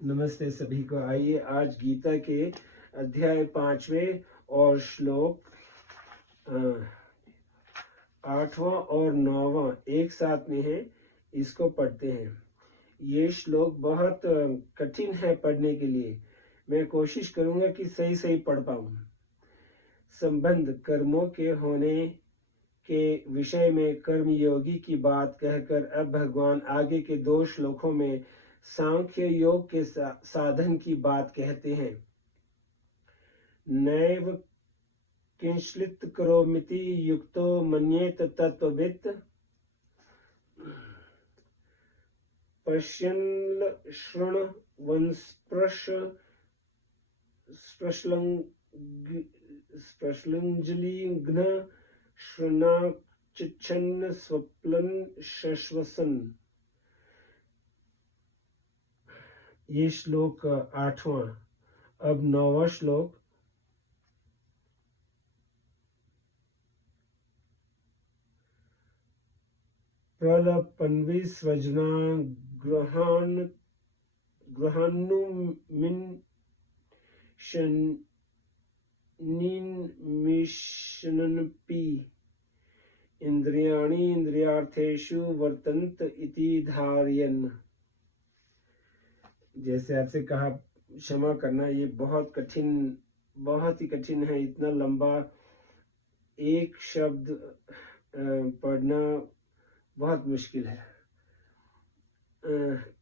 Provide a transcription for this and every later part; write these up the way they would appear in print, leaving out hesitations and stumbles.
नमस्ते सभी को। आइए आज गीता के अध्याय 5वें और श्लोक 8वां और 9वां एक साथ में है, इसको पढ़ते हैं। ये श्लोक बहुत कठिन है पढ़ने के लिए। मैं कोशिश करूंगा कि सही सही पढ़ पाऊं। संबंध कर्मों के होने के विषय में कर्मयोगी की बात कहकर अब भगवान आगे के 2 श्लोकों में सांख्य योग के साधन की बात कहते हैं। नैव किंचित् करोमीति युक्तो मन्येत तत्त्ववित् पश्यन् शृण्वन् स्पृशलिङ्घ्न शृणाचिच्छन् स्वप्लन् शश्वसन्। ये श्लोक 8वां। अब 9वां श्लोक। प्रलपन्वी स्वजना गृहान्नुमिषन्निन्मिषन्नपि इंद्रियाणि इंद्रियार्थेषु वर्तन्त इति धारयन्। जैसे आपसे कहा, क्षमा करना, ये बहुत ही कठिन है। इतना लंबा एक शब्द पढ़ना बहुत मुश्किल है।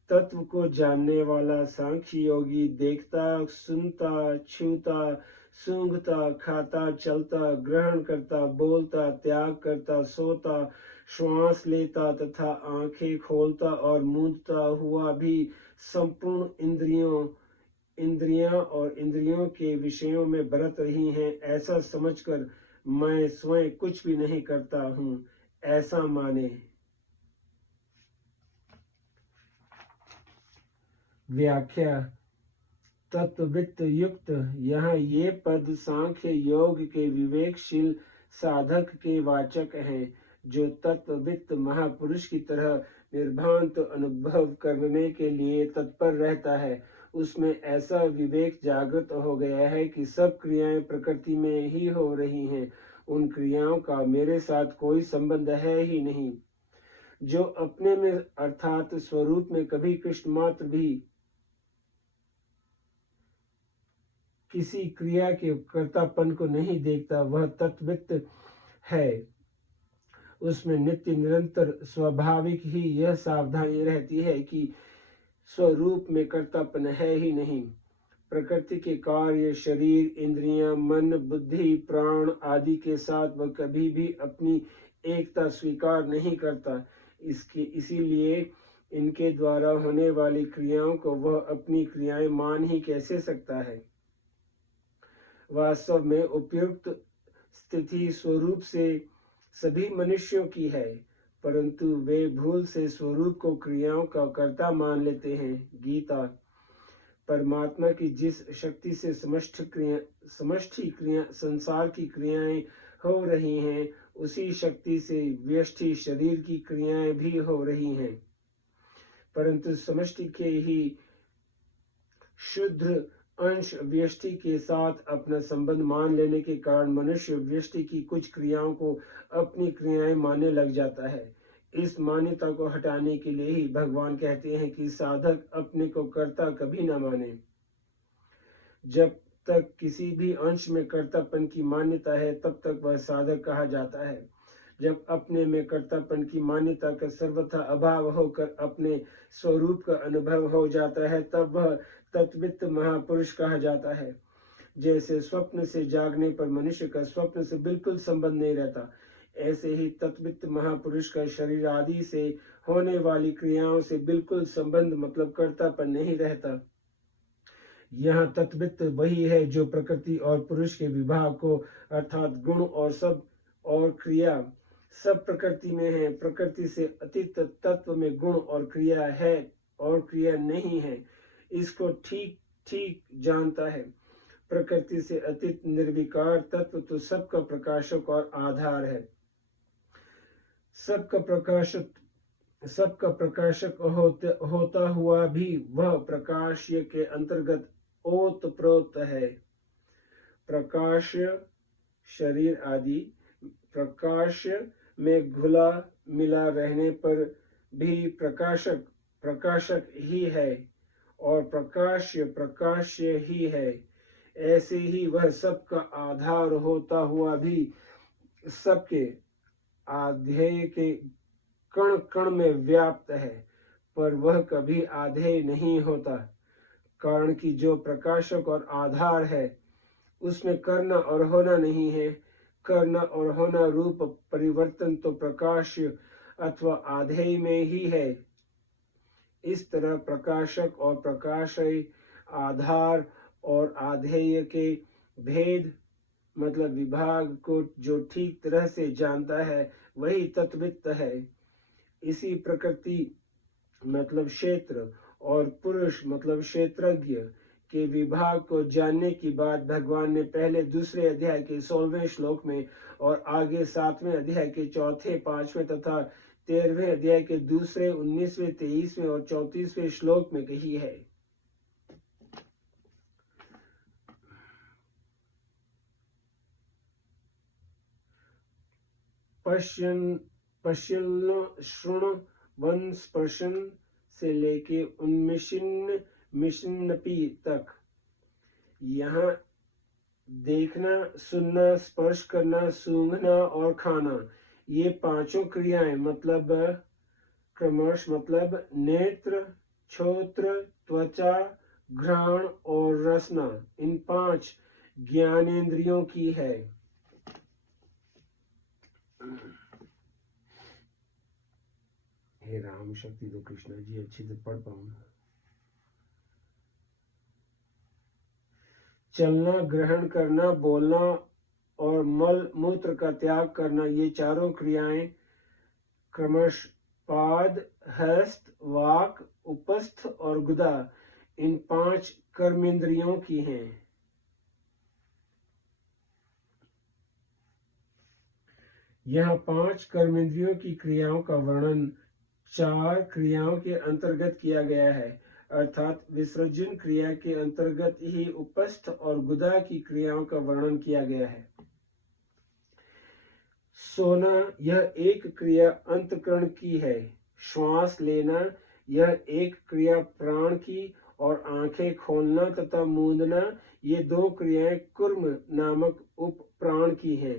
तत्व को जानने वाला सांख्य योगी देखता, सुनता, छूता, सूंघता, खाता, चलता, ग्रहण करता, बोलता, त्याग करता, सोता, श्वास लेता तथा आंखें खोलता और मूंदता हुआ भी संपूर्ण इंद्रियां और इंद्रियों के विषयों में बरत रही हैं, ऐसा समझकर मैं स्वयं कुछ भी नहीं करता हूँ, ऐसा माने। व्याख्या। तत्ववित्त युक्त। यहाँ ये पद सांख्य योग के विवेकशील साधक के वाचक हैं, जो तत्ववित्त महापुरुष की तरह निर्भ्रांत अनुभव करने के लिए तत्पर रहता है। उसमें ऐसा विवेक जागृत हो गया है कि सब क्रियाएं प्रकृति में ही हो रही हैं, उन क्रियाओं का मेरे साथ कोई संबंध है ही नहीं। जो अपने में अर्थात स्वरूप में कभी कृष्ण मात्र भी किसी क्रिया के कर्तापन को नहीं देखता, वह तत्वित्त है। उसमें नित्य निरंतर स्वाभाविक ही यह सावधानी रहती है कि स्वरूप में कर्तापन है ही नहीं। प्रकृति के कार्य, शरीर, इंद्रियां, मन, बुद्धि, प्राण आदि के साथ वह कभी भी अपनी एकता स्वीकार नहीं करता। इसीलिए इनके द्वारा होने वाली क्रियाओं को वह अपनी क्रियाएं मान ही कैसे सकता है। वास्तव में उपयुक्त स्थिति स्वरूप से सभी मनुष्यों की है, परंतु वे भूल से स्वरूप को क्रियाओं का कर्ता मान लेते हैं। गीता। परमात्मा की जिस शक्ति से समष्टि क्रिया संसार की क्रियाएं हो रही हैं, उसी शक्ति से व्यष्टि शरीर की क्रियाएं भी हो रही हैं, परंतु समष्टि के ही शुद्ध अंश व्यष्टि के साथ अपना संबंध मान लेने के कारण मनुष्य व्यष्टि की कुछ क्रियाओं को अपनी क्रियाएं मानने लग जाता है। इस मान्यता को हटाने के लिए ही भगवान कहते हैं कि साधक अपने को कर्ता कभी न माने। जब तक किसी भी अंश में कर्तापन की मान्यता है, तब तक वह साधक कहा जाता है। जब अपने में कर्तापन की मान्यता का सर्वथा अभाव होकर अपने स्वरूप का अनुभव हो जाता है, तब वह तत्वित्त महापुरुष कहा जाता है। जैसे स्वप्न से जागने पर मनुष्य का स्वप्न से बिल्कुल संबंध नहीं रहता, ऐसे ही तत्वित्त महापुरुष का शरीर आदि से होने वाली क्रियाओं से बिल्कुल संबंध मतलब कर्तापन नहीं रहता। यहाँ तत्वित्त वही है जो प्रकृति और पुरुष के विभाग को अर्थात गुण और सब और क्रिया सब प्रकृति में है। प्रकृति से अतीत तत्व में गुण और क्रिया है और क्रिया नहीं है, इसको ठीक ठीक जानता है। प्रकृति से अतीत निर्विकार तत्व तो सबका प्रकाशक और आधार है। सबका प्रकाशक सबका प्रकाशक होता हुआ भी वह प्रकाश्य के अंतर्गत ओत प्रोत है। प्रकाश शरीर आदि प्रकाश में घुला मिला रहने पर भी प्रकाशक प्रकाशक ही है और प्रकाश्य प्रकाश्य ही है। ऐसे ही वह सबका आधार होता हुआ भी सबके आधेय के कण कण में व्याप्त है, पर वह कभी आधेय नहीं होता, कारण कि जो प्रकाशक और आधार है उसमें करना और होना नहीं है। करना और होना रूप परिवर्तन तो प्रकाश अथवा आधेय में ही है। इस तरह प्रकाशक और प्रकाशय, आधार और आधेय के भेद मतलब विभाग को जो ठीक तरह से जानता है वही तत्वित्त है। इसी प्रकृति मतलब क्षेत्र और पुरुष मतलब क्षेत्रज्ञ के विभाग को जानने की बात भगवान ने पहले दूसरे अध्याय के 16वें श्लोक में और आगे 7वें अध्याय के 4, 5वें तथा 13वें अध्याय के दूसरे, 19वें, 23वें और 34वें श्लोक में कही है। पश्यन् शृण्वन् स्पर्शन से लेके उन्मिषन् मिषन्नपि तक। यहाँ देखना, सुनना, स्पर्श करना, सूंघना और खाना, ये पांचों क्रियाएं मतलब क्रमश मतलब नेत्र, श्रोत्र, त्वचा, घ्राण और रसना, इन 5 ज्ञानेंद्रियों की है। हे राम, शक्ति दो कृष्णा जी, अच्छे से पढ़ पाऊं। चलना, ग्रहण करना, बोलना और मल मूत्र का त्याग करना, ये चारों क्रियाएं क्रमश पाद, हस्त, वाक, उपस्थ और गुदा, इन 5 कर्मेंद्रियों की हैं। यह 5 कर्मेंद्रियों की क्रियाओं का वर्णन 4 क्रियाओं के अंतर्गत किया गया है, अर्थात विसर्जन क्रिया के अंतर्गत ही उपस्थ और गुदा की क्रियाओं का वर्णन किया गया है। सोना, यह एक क्रिया अंतःकरण की है। श्वास लेना, यह एक क्रिया प्राण की, और आंखें खोलना तथा मूंदना, ये 2 क्रियाएं कुर्म नामक उप प्राण की हैं।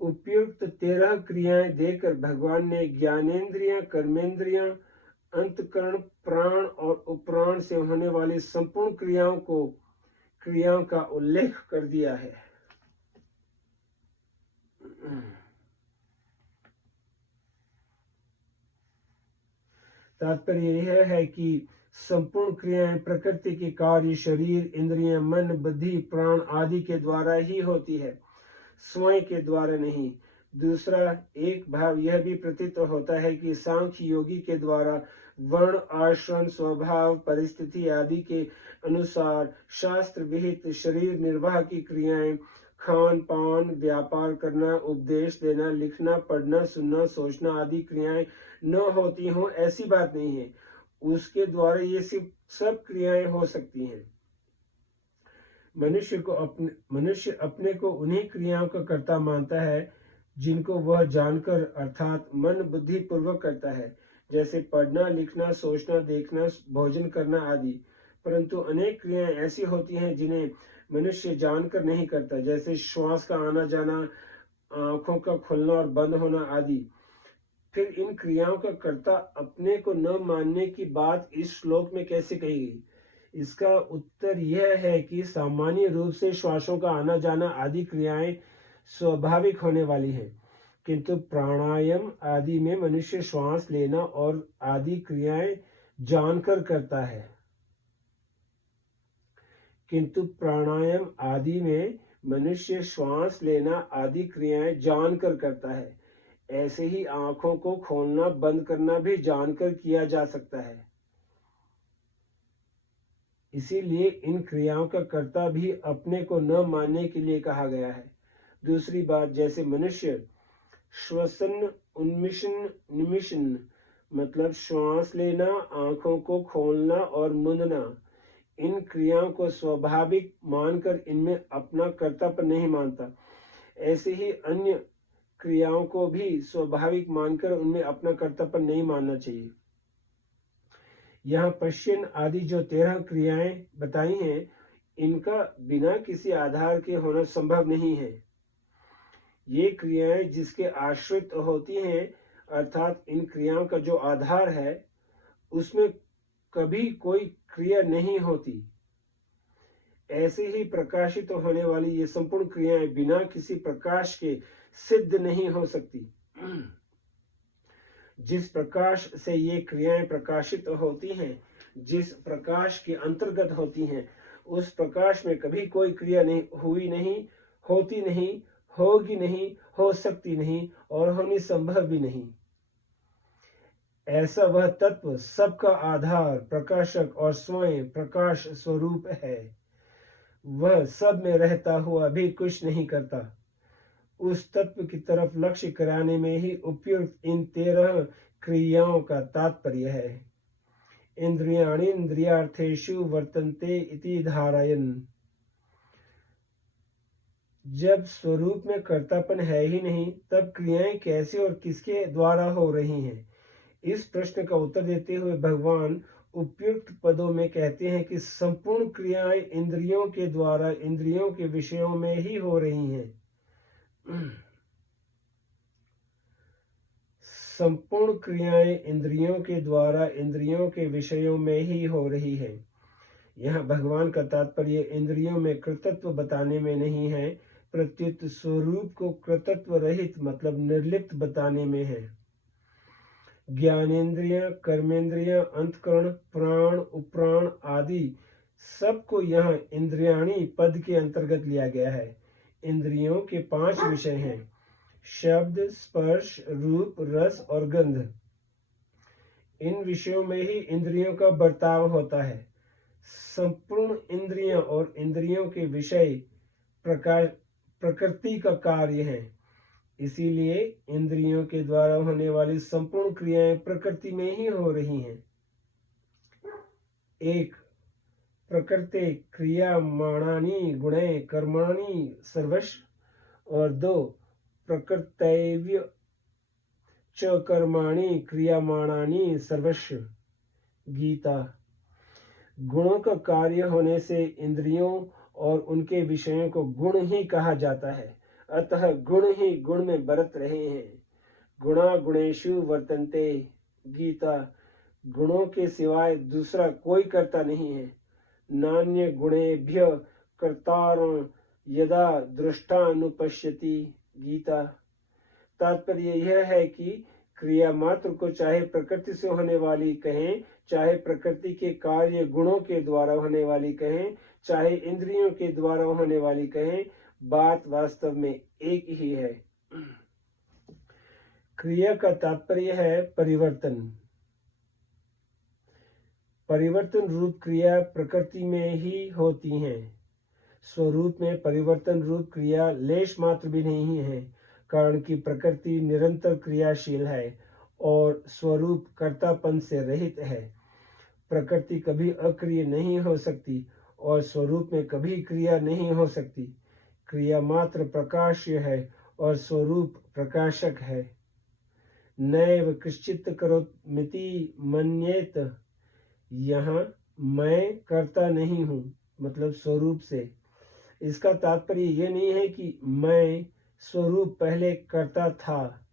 उपयुक्त 13 क्रियाएं देकर भगवान ने ज्ञानेंद्रियां, कर्मेंद्रियां, अंतःकरण, प्राण और उपप्राण से होने वाली संपूर्ण क्रियाओं का उल्लेख कर दिया है। तात्पर्य यह है कि संपूर्ण क्रियाएं प्रकृति के कार्य शरीर, इंद्रियां, मन, बुद्धि, प्राण आदि के द्वारा ही होती है, स्वयं के द्वारा नहीं। दूसरा एक भाव यह भी प्रतीत होता है कि सांख्य योगी के द्वारा वर्ण, आश्रम, स्वभाव, परिस्थिति आदि के अनुसार शास्त्र विहित शरीर निर्वाह की क्रियाएं, खान पान, व्यापार करना, उपदेश देना, लिखना, पढ़ना, सुनना, सोचना आदि क्रियाएं न होती हो, ऐसी बात नहीं है। उसके द्वारा ये सब क्रियाएं हो सकती हैं। मनुष्य अपने को उन्हीं क्रियाओं का कर्ता मानता है जिनको वह जानकर अर्थात मन बुद्धि पूर्वक करता है, जैसे पढ़ना, लिखना, सोचना, देखना, भोजन करना आदि। परंतु अनेक क्रियाएं ऐसी होती हैं जिन्हें मनुष्य जानकर नहीं करता, जैसे श्वास का आना जाना, आंखों का खुलना और बंद होना आदि। फिर इन क्रियाओं का कर्ता अपने को न मानने की बात इस श्लोक में कैसे कही गई? इसका उत्तर यह है कि सामान्य रूप से श्वासों का आना जाना आदि क्रियाएं स्वाभाविक होने वाली हैं, किंतु प्राणायाम आदि में मनुष्य श्वास लेना और आदि क्रियाएं जानकर करता है। किंतु प्राणायाम आदि में मनुष्य श्वास लेना आदि क्रियाएं जानकर करता है। ऐसे ही आंखों को खोलना बंद करना भी जानकर किया जा सकता है। इसीलिए इन क्रियाओं का कर्ता भी अपने को न मानने के लिए कहा गया है। दूसरी बात, जैसे मनुष्य श्वसन उन्मिशन निमिशन मतलब श्वास लेना, आंखों को खोलना और मूंदना, इन क्रियाओं को स्वाभाविक मानकर इनमें अपना कर्तव्य नहीं मानता। ऐसे ही अन्य क्रियाओं को भी स्वाभाविक मानकर उनमें अपना कर्तव्य नहीं मानना चाहिए। यहाँ पश्चिम आदि जो 13 क्रियाएं बताई हैं, इनका बिना किसी आधार के होना संभव नहीं है। ये क्रियाएं जिसके आश्रित होती हैं, अर्थात इन क्रियाओं का जो आधार है उसमें कभी कोई क्रिया नहीं होती। ऐसे ही प्रकाशित होने वाली ये संपूर्ण क्रियाएं बिना किसी प्रकाश के सिद्ध नहीं हो सकती। जिस प्रकाश से ये क्रियाएं प्रकाशित होती हैं, जिस प्रकाश के अंतर्गत होती हैं, उस प्रकाश में कभी कोई क्रिया नहीं हुई, नहीं होती, नहीं होगी, नहीं हो सकती, नहीं और होनी संभव भी नहीं। ऐसा वह तत्व सबका आधार, प्रकाशक और स्वयं प्रकाश स्वरूप है। वह सब में रहता हुआ भी कुछ नहीं करता। उस तत्व की तरफ लक्ष्य कराने में ही उपयुक्त इन 13 क्रियाओं का तात्पर्य है। इंद्रियाणि इंद्रियार्थेषु वर्तन्ते इति धारयन्। जब स्वरूप में कर्तापन है ही नहीं, तब क्रियाएं कैसे और किसके द्वारा हो रही हैं? इस प्रश्न का उत्तर देते हुए भगवान उपयुक्त पदों में कहते हैं कि संपूर्ण क्रियाएं इंद्रियों के द्वारा इंद्रियों के विषयों में ही हो रही हैं। संपूर्ण क्रियाएं इंद्रियों के द्वारा इंद्रियों के विषयों में ही हो रही है। यहाँ भगवान का तात्पर्य इंद्रियों में कृतत्व बताने में नहीं है, प्रत्युत स्वरूप को कृतत्व रहित मतलब निर्लिप्त बताने में है। ज्ञानेन्द्रिय, कर्मेंद्रिय, अंतःकरण, प्राण, उपराण आदि सबको यहाँ इंद्रियाणी पद के अंतर्गत लिया गया है। इंद्रियों के 5 विषय हैं: शब्द, स्पर्श, रूप, रस और गंध। इन विषयों में ही इंद्रियों का बर्ताव होता है। संपूर्ण इंद्रियों और इंद्रियों के विषय प्रकृति का कार्य है। इसीलिए इंद्रियों के द्वारा होने वाली संपूर्ण क्रियाएं प्रकृति में ही हो रही हैं। 1. प्रकृते क्रियामाणानि गुणे कर्माणि सर्वस्य और 2. प्रकृतैव च कर्माणि क्रियामाणानि सर्वस्य। गीता। गुणों का कार्य होने से इंद्रियों और उनके विषयों को गुण ही कहा जाता है, अतः गुण ही गुण में बरत रहे हैं। गुणा गुणेषु वर्तन्ते। गीता। गुणों के सिवाय दूसरा कोई कर्ता नहीं है। नान्य गुणेभ्य कर्तारं यदा दृष्टानुपश्यति। गीता। तात्पर्य यह है कि क्रिया मात्र को चाहे प्रकृति से होने वाली कहें, चाहे प्रकृति के कार्य गुणों के द्वारा होने वाली कहें, चाहे इंद्रियों के द्वारा होने वाली कहें, बात वास्तव में एक ही है। क्रिया का तात्पर्य है परिवर्तन। परिवर्तन रूप क्रिया प्रकृति में ही होती हैं। स्वरूप में परिवर्तन रूप क्रिया लेश मात्र भी नहीं है, कारण कि प्रकृति निरंतर क्रियाशील है और स्वरूप कर्तापन से रहित है। प्रकृति कभी अक्रिय नहीं हो सकती और स्वरूप में कभी क्रिया नहीं हो सकती। क्रिया मात्र प्रकाश्य है और स्वरूप प्रकाशक है। नैव कश्चित् करोमीति मन्येत। यहाँ मैं कर्ता नहीं हूँ मतलब स्वरूप से। इसका तात्पर्य ये नहीं है कि मैं स्वरूप पहले कर्ता था।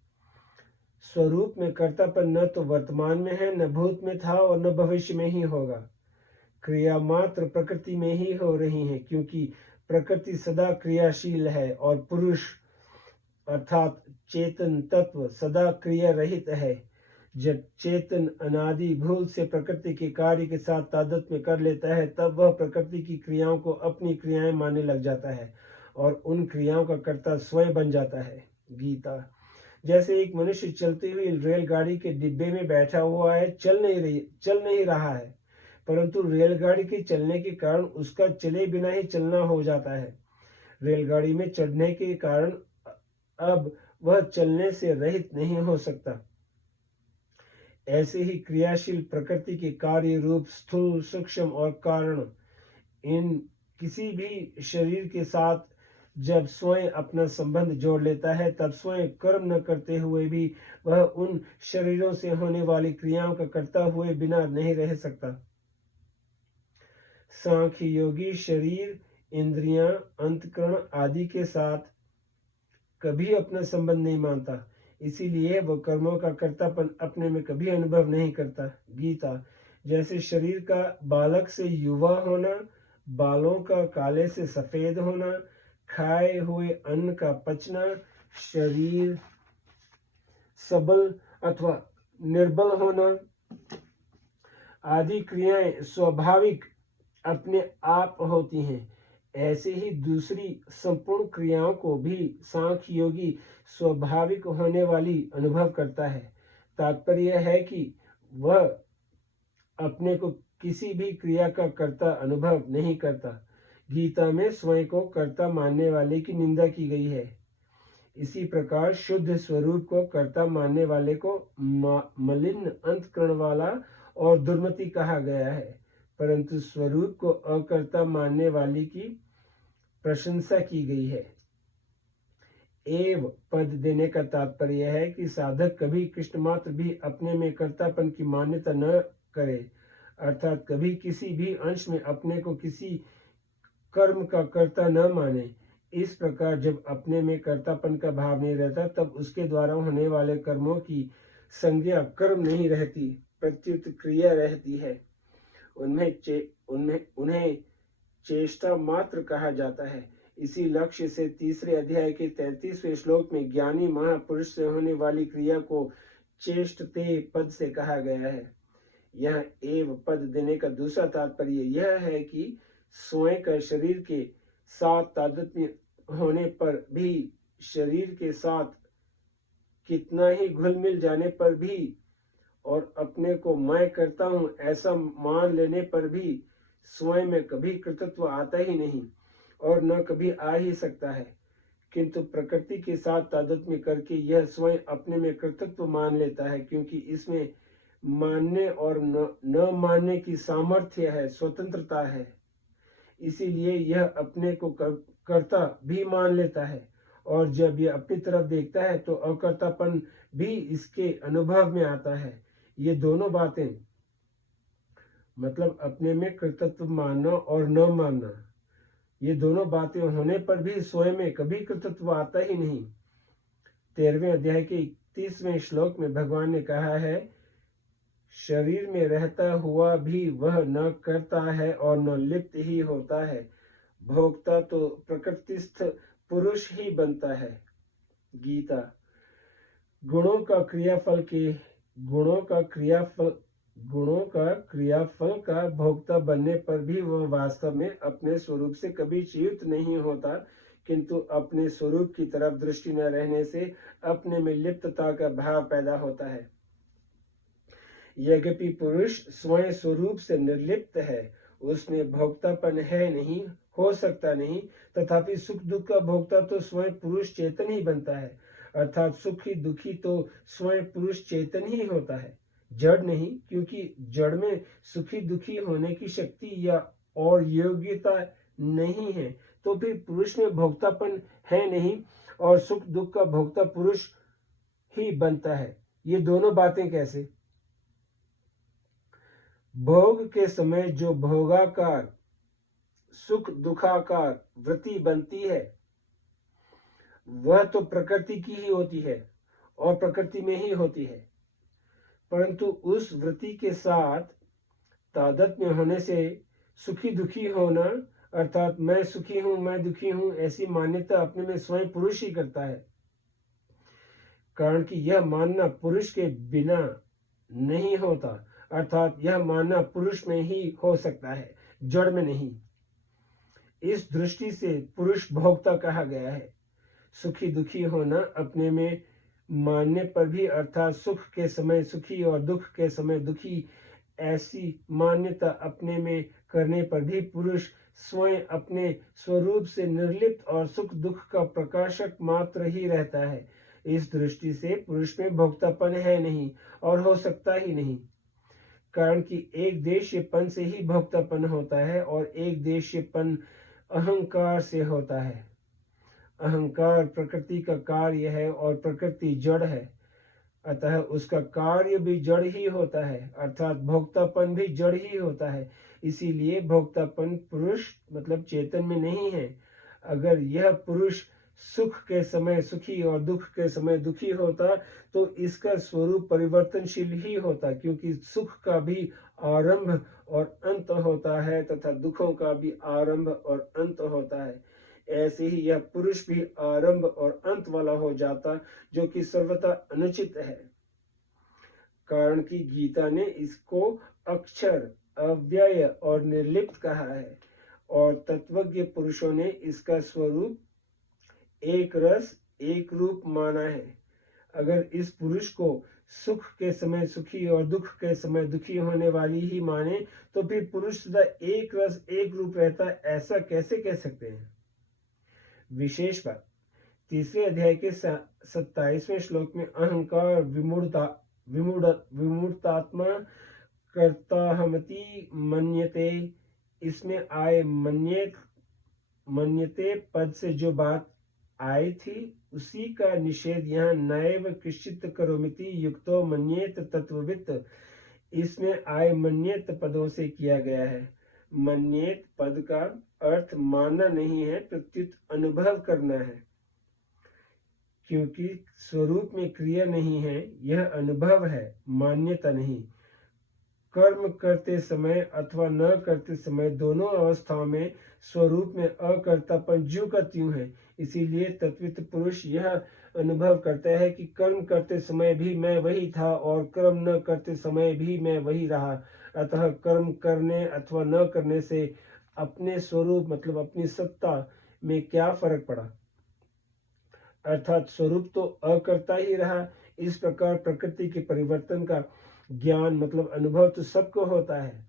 स्वरूप में कर्तापन न तो वर्तमान में है, न भूत में था और न भविष्य में ही होगा। क्रिया मात्र प्रकृति में ही हो रही है, क्योंकि प्रकृति सदा क्रियाशील है और पुरुष अर्थात चेतन तत्व सदा क्रिया रहित है। जब चेतन अनादि भूल से प्रकृति के कार्य के साथ तादात्म्य कर लेता है, तब वह प्रकृति की क्रियाओं को अपनी क्रियाएं मानने लग जाता है और उन क्रियाओं का कर्ता स्वयं बन जाता है। गीता। जैसे एक मनुष्य चलती हुई रेलगाड़ी के डिब्बे में बैठा हुआ है, चल नहीं रहा है, परंतु रेलगाड़ी के चलने के कारण उसका चले बिना ही चलना हो जाता है। रेलगाड़ी में चढ़ने के कारण अब वह चलने से रहित नहीं हो सकता। ऐसे ही क्रियाशील प्रकृति के कार्य रूप स्थूल, सूक्ष्म और कारण, इन किसी भी शरीर के साथ जब स्वयं अपना संबंध जोड़ लेता है, तब स्वयं कर्म न करते हुए भी वह उन शरीरों से होने वाली क्रियाओं का करता हुए बिना नहीं रह सकता। सांख्य योगी शरीर, इंद्रियां, अंतःकरण आदि के साथ कभी अपना संबंध नहीं मानता, इसीलिए वह कर्मों का कर्तापन अपने में कभी अनुभव नहीं करता। गीता, जैसे शरीर का बालक से युवा होना, बालों का काले से सफेद होना, खाए हुए अन्न का पचना, शरीर सबल अथवा निर्बल होना आदि क्रियाएं स्वाभाविक अपने आप होती हैं, ऐसे ही दूसरी संपूर्ण क्रियाओं को भी सांख्य योगी स्वाभाविक होने वाली अनुभव करता है। तात्पर्य है कि वह अपने को किसी भी क्रिया का कर्ता अनुभव नहीं करता। गीता में स्वयं को कर्ता मानने वाले की निंदा की गई है। इसी प्रकार शुद्ध स्वरूप को कर्ता मानने वाले को मलिन अंतःकरण वाला और दुर्मति कहा गया है, परंतु स्वरूप को अकर्ता मानने वाली की प्रशंसा की गई है। एव पद देने का तात्पर्य है कि साधक कभी कृष्ण मात्र भी अपने में कर्तापन की मान्यता न करे, अर्थात कभी किसी भी अंश में अपने को किसी कर्म का कर्ता न माने। इस प्रकार जब अपने में कर्तापन का भाव नहीं रहता, तब उसके द्वारा होने वाले कर्मों की संज्ञा कर्म नहीं रहती, प्रत्युत क्रिया रहती है। उन्हें चेष्टा मात्र कहा जाता है। इसी लक्ष्य से तीसरे अध्याय के 33वें श्लोक में ज्ञानी महापुरुष से होने वाली क्रिया को चेष्टते पद से कहा गया है। यह एव पद देने का दूसरा तात्पर्य यह है कि स्वयं का शरीर के साथ तादात्म्य होने पर भी, शरीर के साथ कितना ही घुल मिल जाने पर भी और अपने को मैं करता हूं ऐसा मान लेने पर भी स्वयं में कभी कृतत्व आता ही नहीं और न कभी आ ही सकता है, किंतु प्रकृति के साथ तादात्म्य करके यह स्वयं अपने में कृतत्व मान लेता है, क्योंकि इसमें मानने और न मानने की सामर्थ्य है, स्वतंत्रता है। इसीलिए यह अपने को कर्ता भी मान लेता है, और जब यह अपनी तरफ देखता है तो अकर्तापन भी इसके अनुभव में आता है। ये दोनों बातें, मतलब अपने में कर्तृत्व मानना और न मानना, ये दोनों बातें होने पर भी स्वयं में कभी कर्तृत्व आता ही नहीं। 13वें अध्याय के 31वें श्लोक में भगवान ने कहा है, शरीर में रहता हुआ भी वह न करता है और न लिप्त ही होता है, भोक्ता तो प्रकृतिस्थ पुरुष ही बनता है। गीता, गुणों का क्रियाफल का भोक्ता बनने पर भी वह वास्तव में अपने स्वरूप से कभी च्युत नहीं होता, किंतु अपने स्वरूप की तरफ दृष्टि न रहने से अपने में लिप्तता का भाव पैदा होता है। यद्यपि पुरुष स्वयं स्वरूप से निर्लिप्त है, उसमें भोक्तापन है नहीं, हो सकता नहीं, तथापि सुख दुख का भोक्ता तो स्वयं पुरुष चेतन ही बनता है, अर्थात सुखी दुखी तो स्वयं पुरुष चेतन ही होता है, जड़ नहीं, क्योंकि जड़ में सुखी दुखी होने की शक्ति या और योग्यता नहीं है, तो फिर पुरुष में भोक्तापन है नहीं और सुख दुख का भोक्ता पुरुष ही बनता है। ये दोनों बातें कैसे? भोग के समय जो भोगाकार सुख दुखाकार वृत्ति बनती है, वह तो प्रकृति की ही होती है और प्रकृति में ही होती है, परंतु उस वृत्ति के साथ तादात्म्य होने से सुखी दुखी होना, अर्थात मैं सुखी हूं मैं दुखी हूं, ऐसी मान्यता अपने में स्वयं पुरुष ही करता है, कारण कि यह मानना पुरुष के बिना नहीं होता, अर्थात यह मानना पुरुष में ही हो सकता है, जड़ में नहीं। इस दृष्टि से पुरुष भोक्ता कहा गया है। सुखी दुखी होना अपने में मानने पर भी, अर्थात सुख के समय सुखी और दुख के समय दुखी, ऐसी मान्यता अपने में करने पर भी पुरुष स्वयं अपने स्वरूप से निर्लिप्त और सुख दुख का प्रकाशक मात्र ही रहता है। इस दृष्टि से पुरुष में भोक्तापन है नहीं और हो सकता ही नहीं, कारण कि एक देशीयपन से ही भोक्तापन होता है और एक देशीयपन अहंकार से होता है। अहंकार प्रकृति का कार्य है और प्रकृति जड़ है, अतः उसका कार्य भी जड़ ही होता है, अर्थात भोक्तापन भी जड़ ही होता है। इसीलिए भोक्तापन पुरुष मतलब चेतन में नहीं है। अगर यह पुरुष सुख के समय सुखी और दुख के समय दुखी होता तो इसका स्वरूप परिवर्तनशील ही होता, क्योंकि सुख का भी आरंभ और अंत होता है तथा दुखों का भी आरंभ और अंत होता है। ऐसे ही यह पुरुष भी आरंभ और अंत वाला हो जाता, जो कि सर्वथा अनुचित है, कारण कि गीता ने इसको अक्षर, अव्यय और निर्लिप्त कहा है और तत्वज्ञ पुरुषों ने इसका स्वरूप एक रस एक रूप माना है। अगर इस पुरुष को सुख के समय सुखी और दुख के समय दुखी होने वाली ही माने तो फिर पुरुष सदा एक रस एक रूप रहता, ऐसा कैसे कह सकते हैं? विशेष बात, तीसरे अध्याय के 27वें श्लोक में अहंकार विमूढ़तात्मा कर्ताहमति मन्यते, इसमें आए मन्यते पद से जो बात आई थी उसी का निषेध यहाँ नैव किश्चित करोमिति युक्तो मन्येत तत्ववित्, इसमें आए मन्येत पदों से किया गया है। मन्येत पद का अर्थ मानना नहीं है, प्रत्युत अनुभव करना है, क्योंकि स्वरूप में क्रिया नहीं है, यह अनुभव है, मान्यता नहीं। कर्म करते समय अथवा न करते समय दोनों अवस्थाओं में स्वरूप में अकर्तापन ज्यों का त्यों है। इसीलिए तत्वित पुरुष यह अनुभव करता है कि कर्म करते समय भी मैं वही था और कर्म न करते समय भी मैं वही रहा, अतः कर्म करने अथवा न करने से अपने स्वरूप मतलब अपनी सत्ता में क्या फर्क पड़ा, अर्थात स्वरूप तो अकर्ता ही रहा। इस प्रकार प्रकृति के परिवर्तन का ज्ञान मतलब अनुभव तो सबको होता है,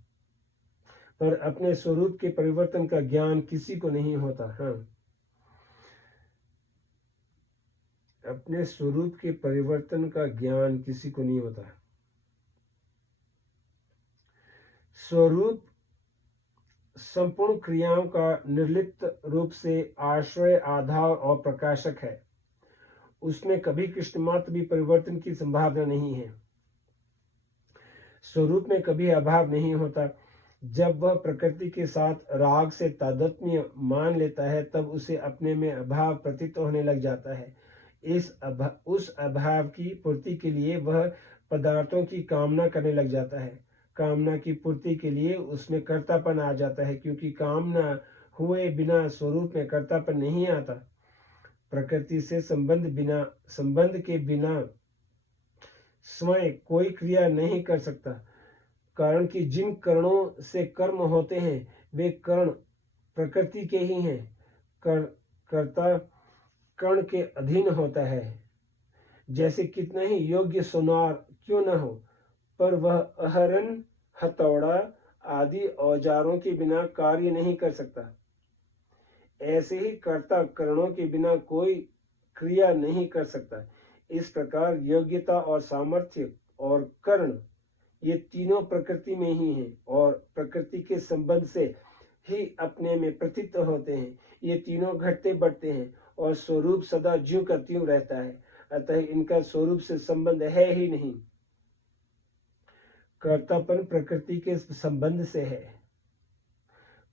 पर अपने स्वरूप के परिवर्तन का ज्ञान किसी को नहीं होता। हाँ, अपने स्वरूप के परिवर्तन का ज्ञान किसी को नहीं होता। स्वरूप संपूर्ण क्रियाओं का निर्लिप्त रूप से आश्रय, आधार और प्रकाशक है। उसमें कभी कृष्णमात्र भी परिवर्तन की संभावना नहीं है। स्वरूप में कभी अभाव नहीं होता। जब वह प्रकृति के साथ राग से तादात्म्य मान लेता है तब उसे अपने में अभाव प्रतीत होने लग जाता है। उस अभाव की पूर्ति के लिए वह पदार्थों की कामना करने लग जाता है। कामना की पूर्ति के लिए उसमें कर्तापन आ जाता है, क्योंकि कामना हुए बिना स्वरूप में कर्तापन नहीं आता। प्रकृति से संबंध के बिना स्वयं कोई क्रिया नहीं कर सकता, कारण कि जिन करणों से कर्म होते हैं वे कर्ण प्रकृति के ही हैं। कर्ता कर्ण के अधीन होता है। जैसे कितना ही योग्य सुनार क्यों न हो, पर वह अहरन, हथौड़ा आदि औजारों के बिना कार्य नहीं कर सकता। ऐसे ही कर्ता करणों के बिना कोई क्रिया नहीं कर सकता। इस प्रकार योग्यता और सामर्थ्य और कर्ण ये तीनों प्रकृति में ही हैं और प्रकृति के संबंध से ही अपने में प्रतीत होते हैं। ये तीनों घटते बढ़ते हैं और स्वरूप सदा ज्यों का त्यों रहता है, अतः इनका स्वरूप से संबंध है ही नहीं। कर्तापन प्रकृति के संबंध से है।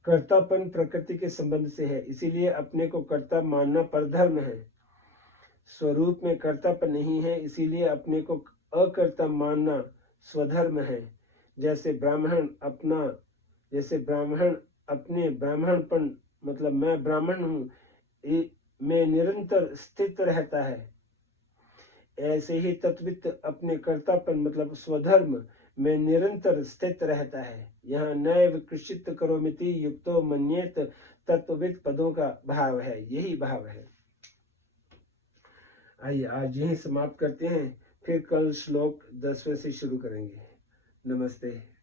कर्तापन प्रकृति के संबंध से है, इसीलिए अपने को कर्ता मानना परधर्म है। स्वरूप में कर्तापन नहीं है, इसीलिए अपने को अकर्ता मानना स्वधर्म है। जैसे ब्राह्मण अपने ब्राह्मणपन मतलब मैं ब्राह्मण हूँ में निरंतर स्थित रहता है, ऐसे ही तत्वित अपने कर्तापन मतलब स्वधर्म में निरंतर स्थित रहता है। यहाँ नैव कृषित करोमिति युक्तो मन्येत तत्वविद पदों का भाव है, यही भाव है। आइए आज यही समाप्त करते हैं, फिर कल श्लोक 10वें से शुरू करेंगे। नमस्ते।